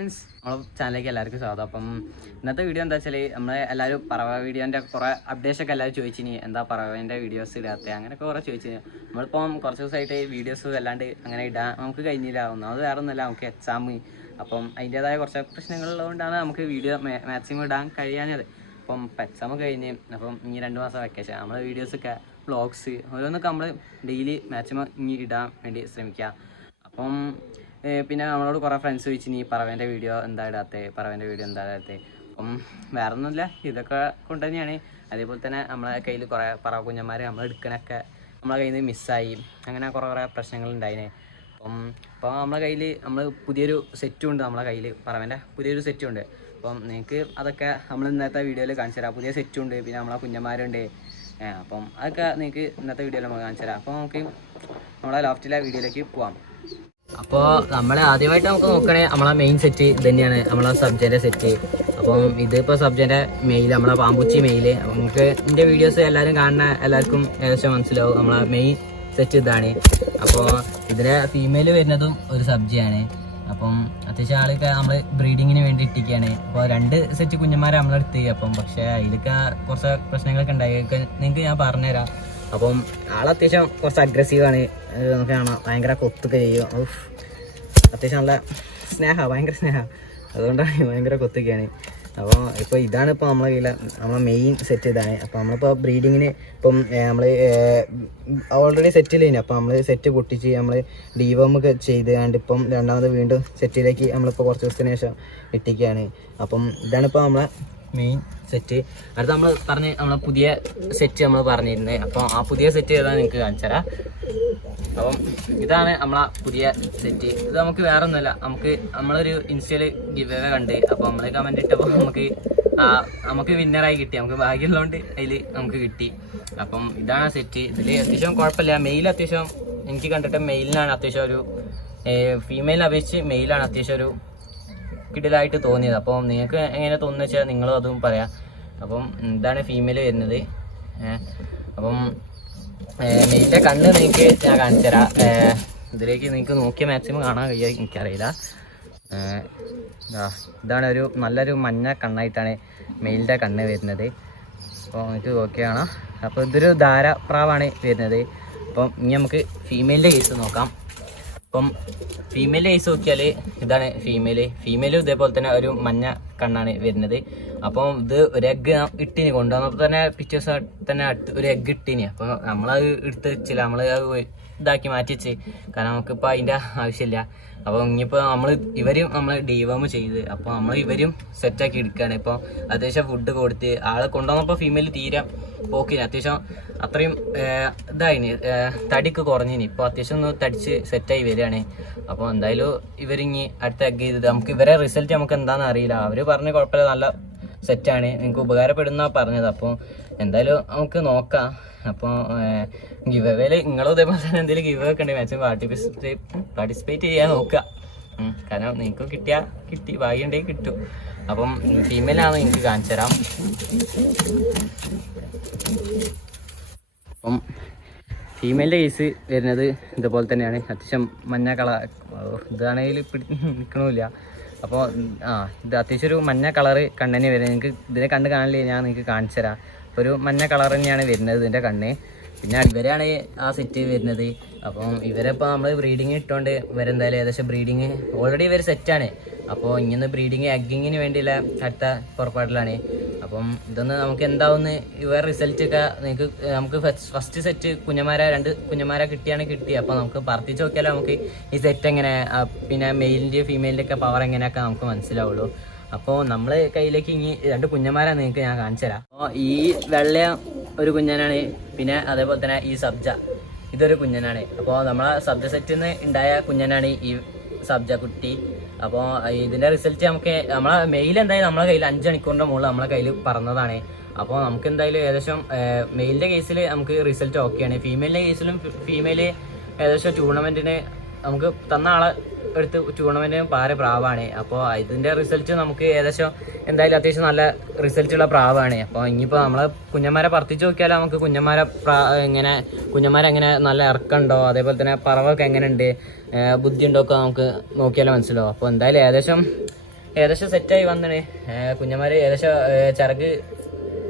Friends നമ്മളെ ചാനലിലേക്ക് എല്ലാവർക്കും സ്വാഗതം. അപ്പം ഇന്നത്തെ വീഡിയോ എന്താ വെച്ചാൽ നമ്മൾ എല്ലാവരും പറവ വീഡിയോന്റെ കുറേ അപ്ഡേറ്റ്സ് ഒക്കെ എല്ലാവരും ചോദിച്ചിനി. എന്താ പറവേന്റെ വീഡിയോസ് ഇടാത്ത? അങ്ങനെയൊക്കെ കുറേ ചോദിച്ചു നമ്മളിപ്പം കുറച്ച് ദിവസമായിട്ട് വീഡിയോസ് അല്ലാണ്ട് അങ്ങനെ ഇടാൻ നമുക്ക് കഴിഞ്ഞില്ല. ഒന്നാമത് വേറെ ഒന്നുമല്ല നമുക്ക് എക്സാം അപ്പം അതിന്റേതായ കുറച്ച് പ്രശ്നങ്ങളുള്ളതുകൊണ്ടാണ് നമുക്ക് വീഡിയോ മാക്സിമം ഇടാൻ കഴിയാഞ്ഞത്. അപ്പം എക്സാം കഴിഞ്ഞ് അപ്പം ഇനി രണ്ട് മാസം വെക്കേഷൻ നമ്മളെ വീഡിയോസൊക്കെ ബ്ലോഗ്സ് ഓരോന്നൊക്കെ നമ്മൾ ഡെയിലി മാക്സിമം ഇനി ഇടാൻ വേണ്ടി ശ്രമിക്കുക. അപ്പം പിന്നെ നമ്മളോട് കുറേ ഫ്രണ്ട്സ് ചോദിച്ചു നീ പറവേന്റെ വീഡിയോ എന്താ ഇടാത്തേ? പറവേന്റെ വീഡിയോ എന്താ ഇടാത്തേ? അപ്പം വേറെ ഒന്നുമില്ല ഇതൊക്കെ കൊണ്ട് തന്നെയാണ്. അതേപോലെ തന്നെ നമ്മളെ കയ്യിൽ കുറേ പറവ കുഞ്ഞന്മാർ നമ്മൾ എടുക്കണൊക്കെ നമ്മളെ കയ്യിൽ നിന്ന് മിസ്സായി അങ്ങനെ കുറേ കുറേ പ്രശ്നങ്ങളുണ്ടായിനെ അപ്പം അപ്പോൾ നമ്മളെ കയ്യിൽ നമ്മൾ പുതിയൊരു സെറ്റും ഉണ്ട് നമ്മളെ കയ്യിൽ പറവേന്റെ പുതിയൊരു സെറ്റും ഉണ്ട്. അപ്പം നിങ്ങൾക്ക് അതൊക്കെ നമ്മൾ ഇന്നത്തെ വീഡിയോയിൽ കാണിച്ചു തരാം. പുതിയ സെറ്റും ഉണ്ട് പിന്നെ നമ്മളെ കുഞ്ഞന്മാരുണ്ട്. അപ്പം അതൊക്കെ നിങ്ങൾക്ക് ഇന്നത്തെ വീഡിയോയിൽ നമ്മൾ കാണിച്ചു തരാം. അപ്പോൾ നമുക്ക് നമ്മളെ ലോഫ്റ്റിലെ വീഡിയോയിലേക്ക് പോവാം. അപ്പോൾ നമ്മളെ ആദ്യമായിട്ട് നമുക്ക് നോക്കണേ നമ്മളെ മെയിൻ സെറ്റ് ഇത് തന്നെയാണ് നമ്മളെ സബ്ജന്റെ സെറ്റ് അപ്പം ഇതിപ്പോൾ സബ്ജന്റെ മെയിൽ നമ്മളെ പാമ്പുച്ചി മെയിൽ നമുക്ക് ഇതിന്റെ വീഡിയോസ് എല്ലാവരും കാണുന്ന എല്ലാവർക്കും ഏകദേശം മനസ്സിലാവും നമ്മളെ മെയിൻ സെറ്റ് ഇതാണ്. അപ്പോൾ ഇതിലെ ഫീമെയിൽ വരുന്നതും ഒരു സബ്ജിയാണ് അപ്പം അത്യാവശ്യം ആളൊക്കെ നമ്മൾ ബ്രീഡിങ്ങിന് വേണ്ടി ഇട്ടിരിക്കുകയാണ് അപ്പോൾ രണ്ട് സെറ്റ് കുഞ്ഞന്മാരെ നമ്മളെടുത്ത് അപ്പം പക്ഷേ അതിലൊക്കെ കുറച്ച് പ്രശ്നങ്ങളൊക്കെ ഉണ്ടായി. നിങ്ങൾക്ക് ഞാൻ പറഞ്ഞുതരാം. അപ്പം ആൾ അത്യാവശ്യം കുറച്ച് അഗ്രസീവാണ് നമുക്ക് കാണാം. ഭയങ്കര കൊത്തൊക്കെ ചെയ്യും. അത്യാവശ്യം നല്ല സ്നേഹ ഭയങ്കര സ്നേഹ. അതുകൊണ്ടാണ് ഭയങ്കര കൊത്തൊക്കെയാണ്. അപ്പോൾ ഇപ്പോൾ ഇതാണ് ഇപ്പോൾ നമ്മളെ കയ്യിൽ നമ്മളെ മെയിൻ സെറ്റ് ഇതാണ്. അപ്പോൾ നമ്മളിപ്പോൾ ബ്രീഡിങ്ങിന് ഇപ്പം നമ്മൾ ഓൾറെഡി സെറ്റ് സെറ്റിലേനി അപ്പോൾ നമ്മൾ സെറ്റ് പൊട്ടിച്ച് നമ്മൾ ഡീവമൊക്കെ ചെയ്ത് കണ്ട് ഇപ്പം രണ്ടാമത് വീണ്ടും സെറ്റിലേക്ക് നമ്മളിപ്പോൾ കുറച്ച് ദിവസത്തിന് ശേഷം ഇട്ടിക്കുകയാണ് അപ്പം ഇതാണ് ഇപ്പോൾ നമ്മളെ മെയിൻ സെറ്റ് അടുത്ത നമ്മൾ പറഞ്ഞ് നമ്മളെ പുതിയ സെറ്റ് നമ്മൾ പറഞ്ഞിരുന്നത് അപ്പോൾ ആ പുതിയ സെറ്റ് ഏതാ നിങ്ങൾക്ക് കാണിച്ചു തരാം. അപ്പം ഇതാണ് നമ്മളെ പുതിയ സെറ്റ് ഇത് നമുക്ക് വേറെ ഒന്നുമല്ല നമുക്ക് നമ്മളൊരു ഇൻസ്റ്റയിൽ ഗിവ് അവേ കണ്ട്. അപ്പോൾ നമ്മൾ കമന്റ് ഇട്ടപ്പോൾ നമുക്ക് ആ നമുക്ക് വിന്നറായി കിട്ടി. നമുക്ക് ഭാഗ്യമുള്ളതുകൊണ്ട് അതിൽ നമുക്ക് കിട്ടി. അപ്പം ഇതാണ് ആ സെറ്റ് ഇതിൽ അത്യാവശ്യം കുഴപ്പമില്ല. മെയിൽ അത്യാവശ്യം എനിക്ക് കണ്ടിട്ട് മെയിലിനാണ് അത്യാവശ്യം ഒരു ഫീമെയിലിനെ അപേക്ഷിച്ച് മെയിലാണ് അത്യാവശ്യം ഒരു കിടിലായിട്ട് തോന്നിയത്. അപ്പോൾ നിങ്ങൾക്ക് എങ്ങനെ തോന്നുന്നു വെച്ചാൽ നിങ്ങളും അതും പറയാം. അപ്പം ഇതാണ് ഫീമെയിൽ വരുന്നത്. അപ്പം മെയിലിന്റെ കണ്ണ് നിങ്ങൾക്ക് ഞാൻ കാണിച്ചു തരാം. ഇതിലേക്ക് നിങ്ങൾക്ക് നോക്കിയ മാക്സിമം കാണാൻ കഴിയുക എനിക്കറിയില്ല. ഇതാണ് ഒരു നല്ലൊരു മഞ്ഞ കണ്ണായിട്ടാണ് മെയിലിന്റെ കണ്ണ് വരുന്നത്. അപ്പോൾ നിങ്ങൾക്ക് ഓക്കെ കാണാം അപ്പോൾ ഇതൊരു ധാരാപ്രാവാണ് വരുന്നത്. അപ്പം ഇനി നമുക്ക് ഫീമെയിലിന്റെ കേസ് നോക്കാം. അപ്പം ഫീമെയിൽ ഐസ് നോക്കിയാൽ ഇതാണ് ഫീമെയിൽ ഫീമെയിലും ഇതേപോലെ തന്നെ ഒരു മഞ്ഞ കണ്ണാണ് വരുന്നത്. അപ്പം ഇത് ഒരു എഗ്ഗ് ഇട്ടിനി കൊണ്ടുവന്നപ്പോൾ തന്നെ പിറ്റേ ദിവസം തന്നെ ഒരു എഗ്ഗ് ഇട്ടിനി. അപ്പോൾ നമ്മളത് എടുത്ത് വെച്ചില്ല നമ്മൾ ഇതാക്കി മാറ്റി വെച്ച്. കാരണം നമുക്കിപ്പോൾ അതിന്റെ ആവശ്യമില്ല. അപ്പോൾ ഇനിയിപ്പോൾ നമ്മൾ ഇവരും നമ്മൾ ഡിവോം ചെയ്ത് അപ്പോൾ നമ്മൾ ഇവരും സെറ്റ് ആക്കി എടുക്കുകയാണ് ഇപ്പോൾ അത്യാവശ്യം ഫുഡ് കൊടുത്ത് ആളെ കൊണ്ടുവന്നപ്പോൾ ഫീമെയിൽ തീരെ പോക്കിന് അത്യാവശ്യം അത്രയും ഇതായിനി തടിക്ക് കുറഞ്ഞിനി. ഇപ്പോൾ അത്യാവശ്യം ഒന്ന് തടിച്ച് സെറ്റായി വരികയാണ്. അപ്പോൾ എന്തായാലും ഇവരിങ്ങി അടുത്ത എഗ് ചെയ്തത് നമുക്ക് ഇവരെ റിസൾട്ട് നമുക്ക് എന്താണെന്ന് അറിയില്ല. അവർ പറഞ്ഞ കുഴപ്പമില്ല. നല്ല സെറ്റാണ്. നിങ്ങൾക്ക് ഉപകാരപ്പെടുന്ന പറഞ്ഞത്. അപ്പോൾ എന്തായാലും നമുക്ക് നോക്കാം. അപ്പോൾ ഗിവ് അവേൽ നിങ്ങളും ഇതേപോലെ തന്നെ എന്തെങ്കിലും ഗിവ് ഒക്കെ ഉണ്ടെങ്കിൽ മാക്സിമം പാർട്ടിസിപ്പേറ്റ് പാർട്ടിസിപ്പേറ്റ് ചെയ്യാൻ നോക്കുക. കാരണം നിങ്ങൾക്ക് കിട്ടിയാൽ കിട്ടി. ഭാഗ്യം ഉണ്ടെങ്കിൽ കിട്ടും. അപ്പം ഫീമെയിലാണ് എനിക്ക് കാണിച്ചു തരാം. അപ്പം ഫീമെയിലിന്റെ കേസ് വരുന്നത് ഇതുപോലെ തന്നെയാണ്. അത്യാവശ്യം മഞ്ഞ കളർ ഇതാണെങ്കിൽ പിടി നിൽക്കണമില്ല അപ്പോൾ ആ ഇത് അത്യാവശ്യം ഒരു മഞ്ഞ കളറ് കണ്ണിന് വരുന്നത്. നിങ്ങൾക്ക് ഇതിനെ കണ്ട് കാണില്ലേ ഞാൻ നിങ്ങൾക്ക് കാണിച്ചു തരാം ഒരു മഞ്ഞ കളർ തന്നെയാണ് വരുന്നത് ഇതിന്റെ കണ്ണ്. പിന്നെ ഇവരാണ് ആ സെറ്റ് വരുന്നത്. അപ്പം ഇവരിപ്പോൾ നമ്മൾ ബ്രീഡിങ് ഇട്ടുകൊണ്ട് ഇവരെന്തായാലും ഏകദേശം ബ്രീഡിങ് ഓൾറെഡി ഇവർ സെറ്റാണ് അപ്പോൾ ഇങ്ങനെ ബ്രീഡിങ് എഗ്ഗിങ്ങിന് വേണ്ടിയുള്ള അടുത്ത പുറപ്പാടിലാണ്. അപ്പം ഇതൊന്ന് നമുക്ക് എന്താവുന്ന ഇവർ റിസൾട്ട് ഒക്കെ നിങ്ങൾക്ക് നമുക്ക് ഫസ്റ്റ് സെറ്റ് കുഞ്ഞമാര രണ്ട് കുഞ്ഞമാര കിട്ടിയാണ് കിട്ടി അപ്പോൾ നമുക്ക് പറത്തിച്ച് നോക്കിയാലേ നമുക്ക് ഈ സെറ്റ് എങ്ങനെ പിന്നെ മെയിലിന്റെയും ഫീമെയിലിന്റെ ഒക്കെ പവർ എങ്ങനെയൊക്കെ നമുക്ക് മനസ്സിലാവുള്ളൂ. അപ്പോൾ നമ്മൾ കയ്യിലേക്ക് ഇനി രണ്ട് കുഞ്ഞമാരാണ് നിങ്ങൾക്ക് ഞാൻ കാണിച്ചു തരാം അപ്പോൾ ഈ വെള്ള ഒരു കുഞ്ഞനാണ്. പിന്നെ അതേപോലെ തന്നെ ഈ സബ്ജ. ഇതൊരു കുഞ്ഞനാണ്. അപ്പോൾ നമ്മളെ സബ്ജ സെറ്റിൽ നിന്ന് ഉണ്ടായ കുഞ്ഞനാണ് ഈ സബ്ജ കുട്ടി. അപ്പോൾ ഇതിന്റെ റിസൾട്ട് നമുക്ക് നമ്മളെ മെയിൽ എന്തായാലും നമ്മളെ കയ്യിൽ അഞ്ച് മണിക്കൂറിന്റെ മുകളിൽ നമ്മളെ കയ്യിൽ പറഞ്ഞതാണ്. അപ്പോൾ നമുക്ക് എന്തായാലും ഏകദേശം മെയിലിന്റെ കേസിൽ നമുക്ക് റിസൾട്ട് ഓക്കെയാണ് ഫീമെയിലിന്റെ കേസിലും ഫീമെയിൽ ഏകദേശം ടൂർണമെന്റിന് നമുക്ക് തന്ന ആളെ എടുത്ത് ടൂർണമെന്റ് പാര പ്രാവാണ്. അപ്പോൾ ഇതിന്റെ റിസൾട്ട് നമുക്ക് ഏകദേശം എന്തായാലും അത്യാവശ്യം നല്ല റിസൾട്ട് ഉള്ള പ്രാവാണ്. അപ്പോൾ ഇനിയിപ്പോൾ നമ്മളെ കുഞ്ഞന്മാരെ പറത്തിച്ച് നോക്കിയാൽ നമുക്ക് കുഞ്ഞന്മാരെ പ്രാ- ഇങ്ങനെ കുഞ്ഞന്മാരെ എങ്ങനെ നല്ല ഇറക്കമുണ്ടോ അതേപോലെ തന്നെ പറവൊക്കെ എങ്ങനെയുണ്ട്? ബുദ്ധി ഉണ്ടോ ഒക്കെ നമുക്ക് നോക്കിയാലേ മനസ്സിലാവും? അപ്പോൾ എന്തായാലും ഏകദേശം ഏകദേശം സെറ്റായി വന്നിന് കുഞ്ഞന്മാര് ഏകദേശം ചിറക്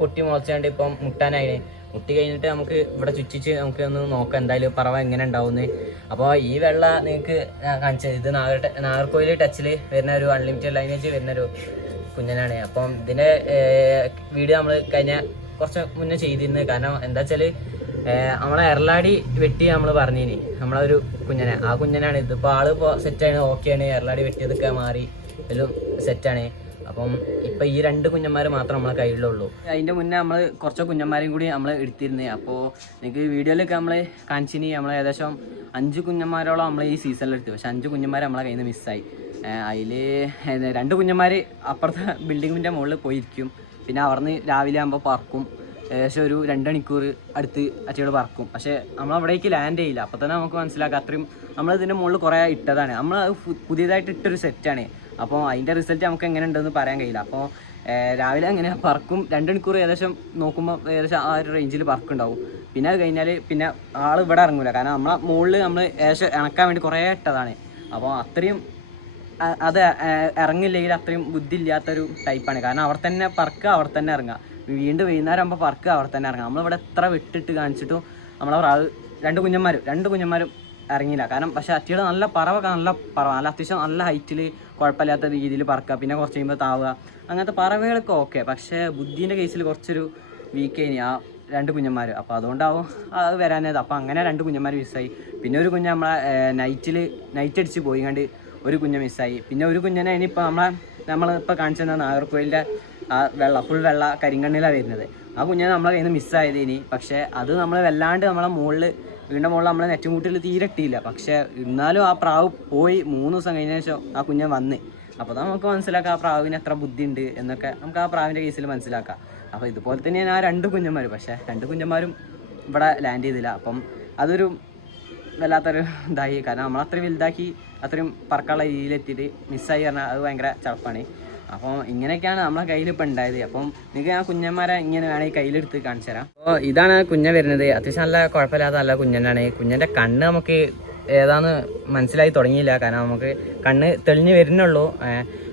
പൊട്ടി മുളച്ചുകൊണ്ട് ഇപ്പം മുട്ടാനായിന് മുട്ടി കഴിഞ്ഞിട്ട് നമുക്ക് ഇവിടെ ചുറ്റിച്ച് നമുക്ക് ഒന്ന് നോക്കാം. എന്തായാലും പറവ എങ്ങനെ ഉണ്ടാവുന്നത് അപ്പോൾ ഈ വെള്ള നിങ്ങൾക്ക് കാണിച്ചത് ഇത് നാഗർ നാഗർകോയിൽ ടച്ചിൽ വരുന്ന ഒരു അൺലിമിറ്റഡ് ലൈനേജ് വരുന്ന ഒരു കുഞ്ഞനാണ്. അപ്പം ഇതിന്റെ വീഡിയോ നമ്മൾ കഴിഞ്ഞ കുറച്ച് മുന്നേ ചെയ്തിരുന്നത്. കാരണം എന്താ വെച്ചാൽ നമ്മളെ എറലാടി വെട്ടി നമ്മൾ പറഞ്ഞിനി. നമ്മളെ ഒരു കുഞ്ഞനെ. ആ കുഞ്ഞനാണ്. ഇത് ഇപ്പോൾ ആൾ ഇപ്പോൾ സെറ്റാണ് ഓക്കെയാണ് എറലാടി വെട്ടിയതൊക്കെ മാറി. എല്ലാം സെറ്റാണ് അപ്പം ഇപ്പം ഈ രണ്ട് കുഞ്ഞന്മാര് മാത്രം നമ്മളെ കയ്യിലുള്ളൂ. അതിന്റെ മുന്നേ നമ്മൾ കുറച്ച് കുഞ്ഞന്മാരെയും കൂടി നമ്മൾ എടുത്തിരുന്നേ. അപ്പോൾ നിങ്ങൾക്ക് വീഡിയോയിലൊക്കെ നമ്മൾ കാണിച്ചിനി നമ്മൾ ഏകദേശം അഞ്ച് കുഞ്ഞന്മാരോളം നമ്മൾ ഈ സീസണിൽ എടുത്തു. പക്ഷെ അഞ്ച് കുഞ്ഞന്മാർ നമ്മളെ കയ്യിൽ നിന്ന് മിസ്സായി അതിൽ രണ്ട് കുഞ്ഞന്മാർ അപ്പുറത്തെ ബിൽഡിങ്ങിന്റെ മുകളിൽ പോയിരിക്കും. പിന്നെ അവിടുന്ന് രാവിലെ ആകുമ്പോൾ പറക്കും. ഏകദേശം ഒരു രണ്ട് മണിക്കൂർ അടുത്ത് അച്ചയോട് പറക്കും. പക്ഷേ നമ്മൾ അവിടേക്ക് ലാൻഡ് ചെയ്യില്ല. അപ്പോൾ തന്നെ നമുക്ക് മനസ്സിലാക്കാം. അത്രയും നമ്മൾ ഇതിന്റെ മുകളിൽ കുറേ ഇട്ടതാണ്. നമ്മൾ പുതിയതായിട്ട് ഇട്ടൊരു സെറ്റാണ് അപ്പോൾ അതിന്റെ റിസൾട്ട് നമുക്ക് എങ്ങനെ ഉണ്ടെന്ന് പറയാൻ കഴിയില്ല. അപ്പോൾ രാവിലെ അങ്ങനെ പറക്കും. രണ്ട് മണിക്കൂർ ഏകദേശം നോക്കുമ്പോൾ ഏകദേശം ആ ഒരു റേഞ്ചിൽ പറക്കുണ്ടാവും. പിന്നെ അത് കഴിഞ്ഞാൽ പിന്നെ ആൾ ഇവിടെ ഇറങ്ങൂല. കാരണം നമ്മളെ മുകളിൽ നമ്മൾ ഏകദേശം ഇണക്കാൻ വേണ്ടി കുറേ ഇട്ടതാണ്. അപ്പോൾ അത്രയും അത് ഇറങ്ങില്ലെങ്കിൽ അത്രയും ബുദ്ധി ഇല്ലാത്തൊരു ടൈപ്പാണ് കാരണം അവിടെ തന്നെ പറക്കുക അവിടെ തന്നെ ഇറങ്ങുക വീണ്ടും വൈകുന്നേരം ആകുമ്പോൾ പറക്കുക അവിടെ തന്നെ ഇറങ്ങുക നമ്മളിവിടെ എത്ര വിട്ടിട്ട് കാണിച്ചിട്ടും നമ്മളെ രണ്ട് കുഞ്ഞന്മാരും രണ്ട് കുഞ്ഞന്മാരും ഇറങ്ങിയില്ല. കാരണം പക്ഷേ അറ്റിയുടെ നല്ല പറവൊക്കെ നല്ല പറവ നല്ല അത്യാവശ്യം നല്ല ഹൈറ്റിൽ കുഴപ്പമില്ലാത്ത രീതിയിൽ പറക്കുക. പിന്നെ കുറച്ച് കഴിയുമ്പോൾ താവുക. അങ്ങനത്തെ പറവകളൊക്കെ ഓക്കെ പക്ഷേ ബുദ്ധീന്റെ കേസിൽ കുറച്ചൊരു വീക്ക് ഇനി ആ രണ്ട് കുഞ്ഞന്മാർ അപ്പോൾ അതുകൊണ്ടാവും അത് വരാനേത് അപ്പോൾ അങ്ങനെ രണ്ട് കുഞ്ഞന്മാർ മിസ്സായി പിന്നെ ഒരു കുഞ്ഞ് നമ്മളെ നൈറ്റിൽ നൈറ്റ് അടിച്ച് പോയി കണ്ട് ഒരു കുഞ്ഞ് മിസ്സായി പിന്നെ ഒരു കുഞ്ഞിനെ ഇനിയിപ്പോൾ നമ്മളെ നമ്മളിപ്പോൾ കാണിച്ചു തന്ന നാഗർകോയിലിന്റെ ആ വെള്ള ഫുൾ വെള്ള കരിങ്കണ്ണിലാണ് വരുന്നത്. ആ കുഞ്ഞിനെ നമ്മളെ കയ്യിൽ നിന്ന് മിസ്സായത് ഇനി. പക്ഷേ അത് നമ്മൾ വല്ലാണ്ട് നമ്മളെ മുകളിൽ വീടിന്റെ മുകളിൽ നമ്മളെ നെറ്റുമുട്ടിൽ തീരെ ഇട്ടിയില്ല. പക്ഷെ എന്നാലും ആ പ്രാവ് പോയി മൂന്ന് ദിവസം കഴിഞ്ഞ ശേഷം ആ കുഞ്ഞ് വന്ന്. അപ്പോൾ നമുക്ക് മനസ്സിലാക്കാം ആ പ്രാവിന് എത്ര ബുദ്ധിയുണ്ട് എന്നൊക്കെ നമുക്ക് ആ പ്രാവിന്റെ കേസിൽ മനസ്സിലാക്കാം. അപ്പോൾ ഇതുപോലെ തന്നെയാണ് ആ രണ്ട് കുഞ്ഞന്മാർ പക്ഷേ രണ്ട് കുഞ്ഞന്മാരും ഇവിടെ ലാൻഡ് ചെയ്തില്ല. അപ്പം അതൊരു വല്ലാത്തൊരു ഇതായി. കാരണം നമ്മൾ അത്രയും വലുതാക്കി അത്രയും പറക്കാനുള്ള രീതിയിലെത്തിയിട്ട് മിസ്സായി പറഞ്ഞാൽ അത് ഭയങ്കര ചടപ്പാണ്. അപ്പോൾ ഇങ്ങനെയൊക്കെയാണ് നമ്മളെ കയ്യിൽ ഇപ്പം ഉണ്ടായത്. അപ്പം നിങ്ങൾക്ക് ആ കുഞ്ഞന്മാരെ ഇങ്ങനെ വേണമെങ്കിൽ കയ്യിലെടുത്ത് കാണിച്ചു തരാം. അപ്പോൾ ഇതാണ് കുഞ്ഞ വരുന്നത്. അത്യാവശ്യം നല്ല കുഴപ്പമില്ലാത്ത നല്ല കുഞ്ഞനാണ്. കുഞ്ഞന്റെ കണ്ണ് നമുക്ക് ഏതാന്ന് മനസ്സിലായി തുടങ്ങിയില്ല. കാരണം നമുക്ക് കണ്ണ് തെളിഞ്ഞു വരുന്നുള്ളൂ.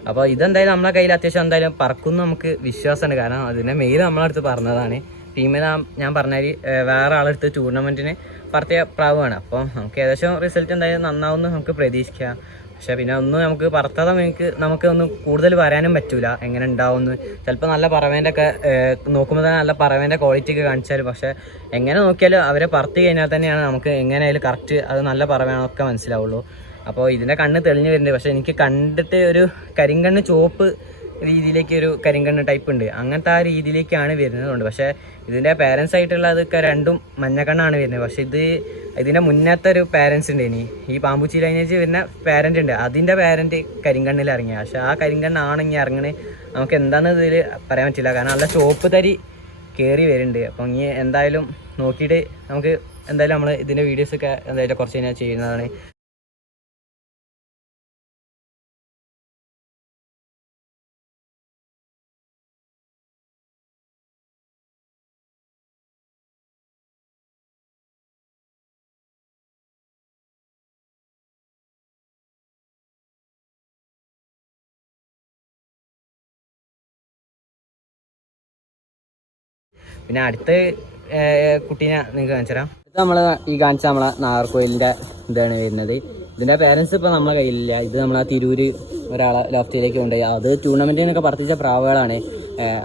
അപ്പോൾ ഇതെന്തായാലും നമ്മളെ കയ്യിൽ അത്യാവശ്യം എന്തായാലും പറക്കും നമുക്ക് വിശ്വാസമുണ്ട്. കാരണം അതിന്റെ മെയിൽ നമ്മളെ നമ്മളടുത്ത് പറഞ്ഞതാണ്. ടീമിൽ ഞാൻ പറഞ്ഞാൽ വേറെ ആളെടുത്ത് ടൂർണമെന്റിന് പറത്തിയ പ്രാവാണ് അപ്പോൾ നമുക്ക് ഏകദേശം റിസൾട്ട് എന്തായാലും നന്നാവുമെന്ന് നമുക്ക് പ്രതീക്ഷിക്കാം. പക്ഷെ പിന്നെ ഒന്നും നമുക്ക് പറത്താതെ നമുക്ക് നമുക്ക് ഒന്ന് കൂടുതൽ പറയാനും പറ്റൂല. എങ്ങനെ ഉണ്ടാവുമെന്ന്. ചിലപ്പോൾ നല്ല പറവേന്റെ ഒക്കെ നോക്കുമ്പോൾ തന്നെ നല്ല പറവേന്റെ ക്വാളിറ്റി ഒക്കെ കാണിച്ചാൽ പക്ഷേ എങ്ങനെ നോക്കിയാലും അവരെ പറത്തി കഴിഞ്ഞാൽ തന്നെയാണ് നമുക്ക് എങ്ങനെയായാലും കറക്റ്റ് അത് നല്ല പറവേണമൊക്കെ മനസ്സിലാവുള്ളൂ. അപ്പോൾ ഇതിന്റെ കണ്ണ് തെളിഞ്ഞു വരുന്നുണ്ട്. പക്ഷേ എനിക്ക് കണ്ടിട്ട് ഒരു കരിങ്കണ്ണ് ചുവപ്പ് രീതിയിലേക്ക് ഒരു കരിങ്കണ്ണ് ടൈപ്പ് ഉണ്ട്. അങ്ങനത്തെ ആ രീതിയിലേക്കാണ് വരുന്നതുകൊണ്ട് പക്ഷേ ഇതിന്റെ പാരൻസ് ആയിട്ടുള്ള അതൊക്കെ രണ്ടും മഞ്ഞക്കണ്ണാണ് വരുന്നത്. പക്ഷേ ഇത് ഇതിന്റെ മുന്നത്തെ ഒരു പാരൻസ് ഉണ്ട് ഇനി. ഈ പാമ്പൂച്ചി ലൈനേജ് വരുന്ന പാരന്റ് ഉണ്ട്. അതിന്റെ പാരന്റ് കരിങ്കണ്ണിൽ ഇറങ്ങി പക്ഷേ ആ കരിങ്കണ്ണാണ് ഇനി ഇറങ്ങണത് നമുക്ക് എന്താണെന്ന് ഇതിൽ പറയാൻ പറ്റില്ല. കാരണം നല്ല ഷോപ്പ് തരി കയറി വരുന്നുണ്ട്. അപ്പോൾ ഇനി എന്തായാലും നോക്കിയിട്ട് നമുക്ക് എന്തായാലും നമ്മൾ ഇതിന്റെ വീഡിയോസൊക്കെ എന്തായാലും കുറച്ച് കഴിഞ്ഞാൽ ചെയ്യുന്നതാണ്. പിന്നെ അടുത്ത കുട്ടീനെ നിങ്ങൾക്ക് കാണിച്ചു തരാം ഇത് ഈ കാണിച്ച നമ്മളെ നാഗർകോയിലിന്റെ ഇതാണ് വരുന്നത്. ഇതിന്റെ പേരൻസ് ഇപ്പോൾ നമ്മളെ കയ്യിലില്ല. ഇത് നമ്മളെ തിരൂര് ഒരാളെ ലോഫ്റ്റിലേക്ക് കൊണ്ടുപോയി. അത് ടൂർണമെന്റിനൊക്കെ പറത്തിച്ച പ്രാവുകളാണ്.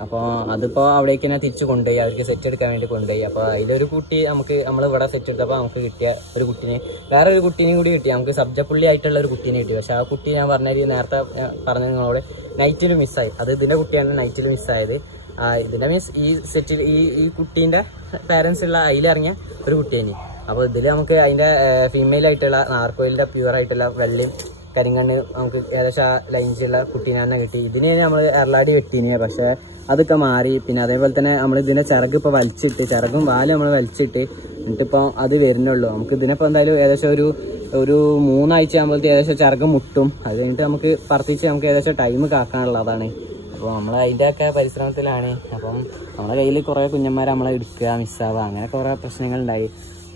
അപ്പോൾ അതിപ്പോ അവിടേക്ക് തന്നെ തിരിച്ചു കൊണ്ടുപോയി. അവർക്ക് സെറ്റ് എടുക്കാൻ വേണ്ടി കൊണ്ടുപോയി. അപ്പോൾ അതിലൊരു കുട്ടി നമുക്ക് നമ്മൾ ഇവിടെ സെറ്റ് എടുത്തപ്പോൾ നമുക്ക് കിട്ടിയ ഒരു കുട്ടീനെ വേറെ ഒരു കുട്ടീനെയും കൂടി കിട്ടി. നമുക്ക് സബ്ജപ്പുള്ളി ആയിട്ടുള്ള ഒരു കുട്ടീനെ കിട്ടി. പക്ഷേ ആ കുട്ടി ഞാൻ പറഞ്ഞ നേരത്തെ പറഞ്ഞ നിങ്ങളോട് നൈറ്റിൽ മിസ്സായി അത് ഇതിന്റെ കുട്ടിയാണ് നൈറ്റിൽ മിസ്സായത് ആ, ഇതിന്റെ മീൻസ് ഈ സെറ്റിൽ ഈ ഈ കുട്ടീന്റെ പാരൻസ് ഉള്ള അതിലിറങ്ങിയ ഒരു കുട്ടീനെ അപ്പോൾ ഇതിൽ നമുക്ക് അതിന്റെ ഫീമെയിൽ ആയിട്ടുള്ള നാർക്കോയിലിന്റെ പ്യുവർ ആയിട്ടുള്ള വെള്ളയും കരിങ്കണ്ണ് നമുക്ക് ഏകദേശം ആ ലൈൻസുള്ള കുട്ടീനെ തന്നെ കിട്ടി. ഇതിന് നമ്മൾ എറലാടി വെട്ടീനെ പക്ഷേ അതൊക്കെ മാറി. പിന്നെ അതേപോലെ തന്നെ നമ്മൾ ഇതിന്റെ ചിറക് ഇപ്പോൾ വലിച്ചിട്ട് ചിറകും വാലും നമ്മൾ വലിച്ചിട്ട് എന്നിട്ടിപ്പോൾ അത് വരുന്നുള്ളൂ. നമുക്ക് ഇതിനിപ്പോൾ എന്തായാലും ഏകദേശം ഒരു ഒരു മൂന്നാഴ്ച ആകുമ്പോഴത്തേക്ക് ഏകദേശം ചിറക് മുട്ടും. അത് കഴിഞ്ഞിട്ട് നമുക്ക് പറത്തിച്ച് നമുക്ക് ഏകദേശം ടൈം കാക്കാനുള്ളതാണ്. അപ്പോൾ നമ്മൾ അതിന്റെ ഒക്കെ പരിശ്രമത്തിലാണ്. അപ്പം നമ്മുടെ കയ്യിൽ കുറേ കുഞ്ഞന്മാരെ നമ്മളെ എടുക്കുക മിസ്സാവുക അങ്ങനെ കുറേ പ്രശ്നങ്ങളുണ്ടായി.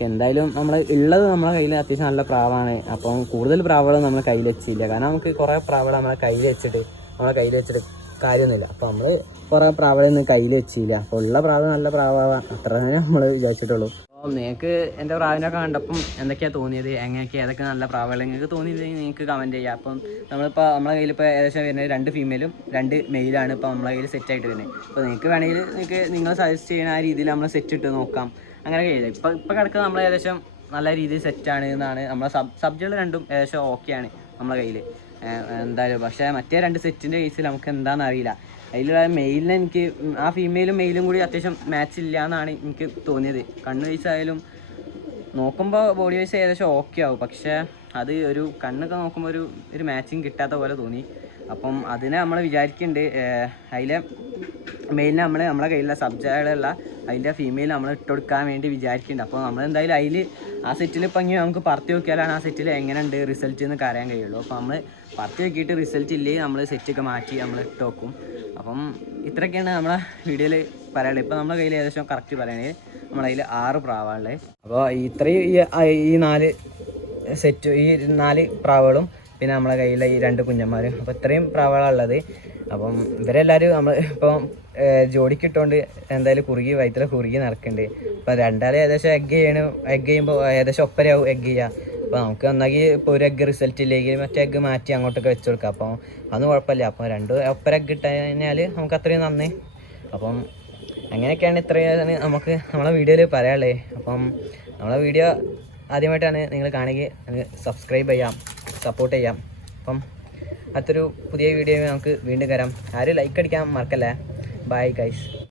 എന്തായാലും നമ്മൾ ഉള്ളത് നമ്മളെ കയ്യിൽ അത്യാവശ്യം നല്ല പ്രാവാണ്. അപ്പം കൂടുതൽ പ്രാവുകൾ നമ്മൾ കയ്യിൽ വെച്ചില്ല കാരണം നമുക്ക് കുറേ പ്രാവുകൾ നമ്മളെ കയ്യിൽ വെച്ചിട്ട് നമ്മളെ കയ്യിൽ വെച്ചിട്ട് കാര്യമൊന്നുമില്ല. അപ്പോൾ നമ്മൾ കുറേ പ്രാവുകളൊന്നും കയ്യിൽ വെച്ചില്ല. അപ്പോൾ ഉള്ള പ്രാവ് നല്ല പ്രാവാണ് അത്ര നമ്മൾ വിചാരിച്ചിട്ടുള്ളൂ. നിങ്ങൾക്ക് എന്റെ പ്രാവിനെ കണ്ടപ്പം എന്തൊക്കെയാണ് തോന്നിയത്? എങ്ങനെയൊക്കെ? ഏതൊക്കെ നല്ല പ്രാവുകൾ നിങ്ങൾക്ക് തോന്നിയത് നിങ്ങൾക്ക് കമന്റ് ചെയ്യാം. അപ്പം നമ്മളിപ്പോൾ നമ്മളെ കയ്യിൽ ഇപ്പോൾ ഏകദേശം വരുന്നത് രണ്ട് ഫീമെയിലും രണ്ട് മെയിലാണ് ഇപ്പോൾ നമ്മളെ കയ്യിൽ സെറ്റ് ആയിട്ട് വരുന്നത്. അപ്പോൾ നിങ്ങൾക്ക് വേണമെങ്കിൽ നിങ്ങൾക്ക് നിങ്ങൾ സജസ്റ്റ് ചെയ്യുന്ന ആ രീതിയിൽ നമ്മൾ സെറ്റ് ഇട്ട് നോക്കാം. അങ്ങനെ കഴിയില്ല ഇപ്പോൾ ഇപ്പോൾ കിടക്കുന്ന നമ്മൾ ഏകദേശം നല്ല രീതിയിൽ സെറ്റാണ് എന്നാണ് നമ്മളെ സബ് സബ്ജുകൾ രണ്ടും ഏകദേശം ഓക്കെയാണ് നമ്മളെ കയ്യിൽ എന്തായാലും പക്ഷേ മറ്റേ രണ്ട് സെറ്റിന്റെ കേസിൽ നമുക്ക് എന്താണെന്ന് അറിയില്ല. അതിൽ മെയിലിന് എനിക്ക് ആ ഫീമെയിലും മെയിലും കൂടി അത്യാവശ്യം മാച്ച് ഇല്ല എന്നാണ് എനിക്ക് തോന്നിയത്. കണ്ണ് വൈസ് ആയാലും നോക്കുമ്പോൾ ബോഡി വൈസ് ഏകദേശം ഓക്കെ ആവും. പക്ഷേ അത് ഒരു കണ്ണൊക്കെ നോക്കുമ്പോൾ ഒരു ഒരു മാച്ചിങ് കിട്ടാത്ത പോലെ തോന്നി. അപ്പം അതിനെ നമ്മൾ വിചാരിക്കുന്നുണ്ട് അതിലെ മെയിലിനെ നമ്മൾ നമ്മളെ കയ്യിലുള്ള സബ്ജകളുള്ള അതിന്റെ ഫീമെയിൽ നമ്മൾ ഇട്ട് കൊടുക്കാൻ വേണ്ടി വിചാരിക്കുന്നുണ്ട്. അപ്പോൾ നമ്മൾ എന്തായാലും അതിൽ ആ സെറ്റിൽ ഇപ്പം ഇങ്ങനെ നമുക്ക് പറത്തി നോക്കിയാലാണ് ആ സെറ്റിൽ എങ്ങനെയുണ്ട് റിസൾട്ട് എന്ന് അറിയാൻ കഴിയുള്ളൂ. അപ്പോൾ നമ്മൾ പറത്തി നോക്കിയിട്ട് റിസൾട്ട് ഇല്ലെങ്കിൽ നമ്മൾ സെറ്റൊക്കെ മാറ്റി നമ്മൾ ഇട്ട് നോക്കും. അപ്പം ഇത്രയൊക്കെയാണ് നമ്മളെ വീഡിയോയിൽ പറയാനുള്ളത്. ഇപ്പം നമ്മുടെ കയ്യിൽ ഏകദേശം കറക്റ്റ് പറയുകയാണെങ്കിൽ നമ്മളതിൽ ആറ് പ്രാവാണുള്ളത്. അപ്പോൾ ഇത്രയും ഈ- നാല് സെറ്റ് ഈ നാല് പ്രാവുകളും പിന്നെ നമ്മളെ കയ്യിലെ ഈ രണ്ട് കുഞ്ഞന്മാരും. അപ്പോൾ ഇത്രയും പ്രാവുകളുള്ളത് അപ്പം ഇവരെല്ലാവരും നമ്മൾ ഇപ്പം ജോഡിക്കിട്ടുകൊണ്ട് എന്തായാലും കുറുകി വയറ്റിൽ കുറുകി നടക്കുന്നുണ്ട് അപ്പം രണ്ടാളും ഏകദേശം എഗ് ചെയ്യണം എഗ് ചെയ്യുമ്പോൾ ഏകദേശം ഒപ്പരയാവും എഗ് ചെയ്യുക അപ്പോൾ നമുക്ക് ഒന്നാക്കി ഇപ്പോൾ ഒരു എഗ് റിസൾട്ട് ഇല്ലെങ്കിൽ മറ്റേ എഗ് മാറ്റി അങ്ങോട്ടൊക്കെ വെച്ച് കൊടുക്കുക അപ്പം അതൊന്നും കുഴപ്പമില്ല. അപ്പോൾ രണ്ട് ഒപ്പര എഗ് ഇട്ട് കഴിഞ്ഞാൽ നമുക്ക് അത്രയും നന്ദി. അപ്പം അങ്ങനെയൊക്കെയാണ് ഇത്രയാണ് നമുക്ക് നമ്മളെ വീഡിയോയിൽ പറയാനുള്ളത് അപ്പം നമ്മളെ വീഡിയോ ആദ്യമായിട്ടാണ് നിങ്ങൾ കാണുകയും സബ്സ്ക്രൈബ് ചെയ്യാം സപ്പോർട്ട് ചെയ്യാം. അപ്പം അടുത്തൊരു പുതിയ വീഡിയോ നമുക്ക് വീണ്ടും വരാം. ആരും ലൈക്ക് അടിക്കാൻ മറക്കല്ലേ. Bye guys